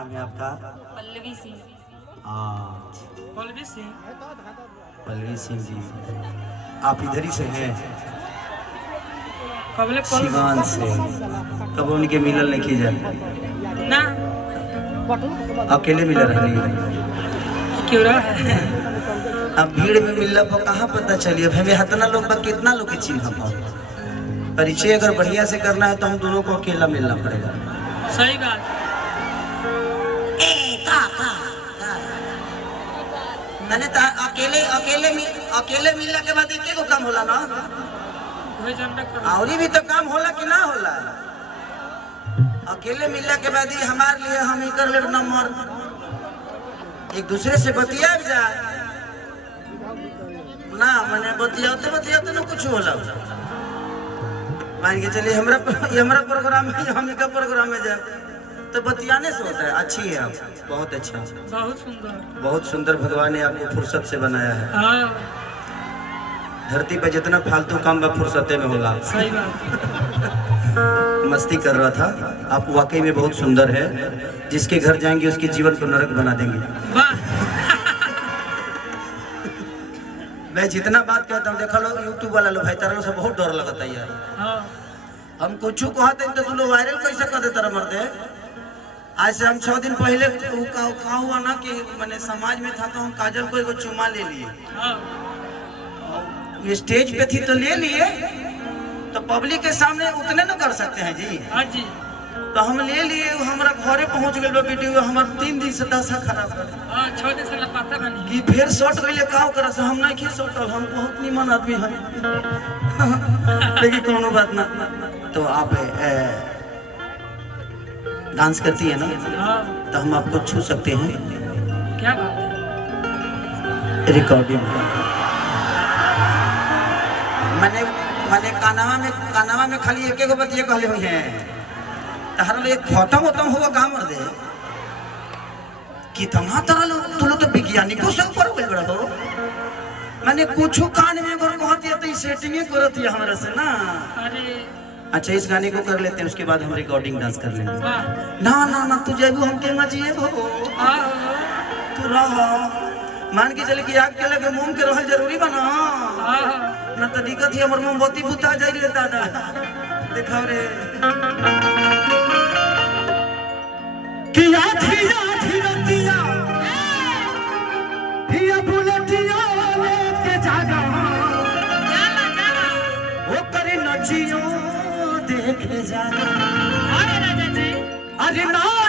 नाम है आपका? पल्लवी सिंह। पल्लवी सिंह। पल्लवी सिंह जी, आप इधर ही से हैं? सिवान से। कब उनके मिलल नहीं की जाए ना अकेले मिल रही क्यों रहा है? अब भीड़ में मिलला पर कहाँ पता चलिए हमें हतना लोग बा कितना लोग के चिन्ह पाओ। परिचय अगर बढ़िया से करना है तो हम दोनों को अकेला मिलना पड़ेगा। सही बात। मैंने अकेले मिलने के बाद एक को काम होला ना, और भी तो काम होला कि ना होला। अकेले मिलने के बाद ही हमारे लिए हम ही कर ले नंबर एक दूसरे से बतिया जा ना, मैंने बतियाते ना कुछ होला। मान के चलिए हमारा प्रोग्राम है, हम का प्रोग्राम में जाए तो बतियाने से होता है। अच्छी है आप, बहुत अच्छा, बहुत सुंदर भगवान ने आपको फुर्सत से बनाया है। धरती पे जितना फालतू काम बा फुर्सते में होला। सही बात। मस्ती कर रहा था। आप वाकई में बहुत सुंदर है, जिसके घर जाएंगे उसके जीवन को नरक बना देंगे। मैं जितना बात कहता हूँ देखा लो यूट्यूब वाला लो भाई तारा से बहुत डर लगता है यार। हम कुछ कहते हैं तो तू लोग वायरल कैसे कर देता मरते। आज से हम 6 दिन पहले कहा हुआ ना कि मैंने समाज में था तो हम काजल को एक चुमा ले लिए। स्टेज पे थी तो ले लिए, तो पब्लिक के सामने उतने न कर सकते हैं जी। हाँ जी। तो हम ले लिए, हमारा घरे पहुंच गए वीडियो, हमारे 3 दिन से दशा खराब कर 6 दिन से लापता बनी कि फिर शॉट गए का कर से हम नहीं खी शॉटल, हम बहुत निमन आदमी हैं। लेकिन कोनो बात ना। तो आप डांस करती है ना, तो हम आपको छू सकते हैं। क्या बात है? रिकॉर्डिंग मैंने कानावा में खाली एक बात ये कहले हुई है, तारा एक खत्म होगा काम कर दे कितना तरह तू लोग तो वैज्ञानिकों से ऊपर हो गए बड़ा। मैंने कुछ कान में अगर कहती है तो सेटिंग करती है हमारे से ना। अरे अच्छा इस गाने को कर लेते हैं, उसके बाद हम रिकॉर्डिंग डांस कर लेंगे। ना ना ना तू जेबू हम के मजिए भो तू रह मान के चले कि आग के लगे मोम के रहल जरूरी बना ना, तो दिक्कत है हमर मोमबत्ती बुता जाई रे दादा। दिखाओ रे कि आधी रतिया हिया बुलेटिया लेके जागा ओ करे नचियो देखे जाना। अरे राजा जी, अरे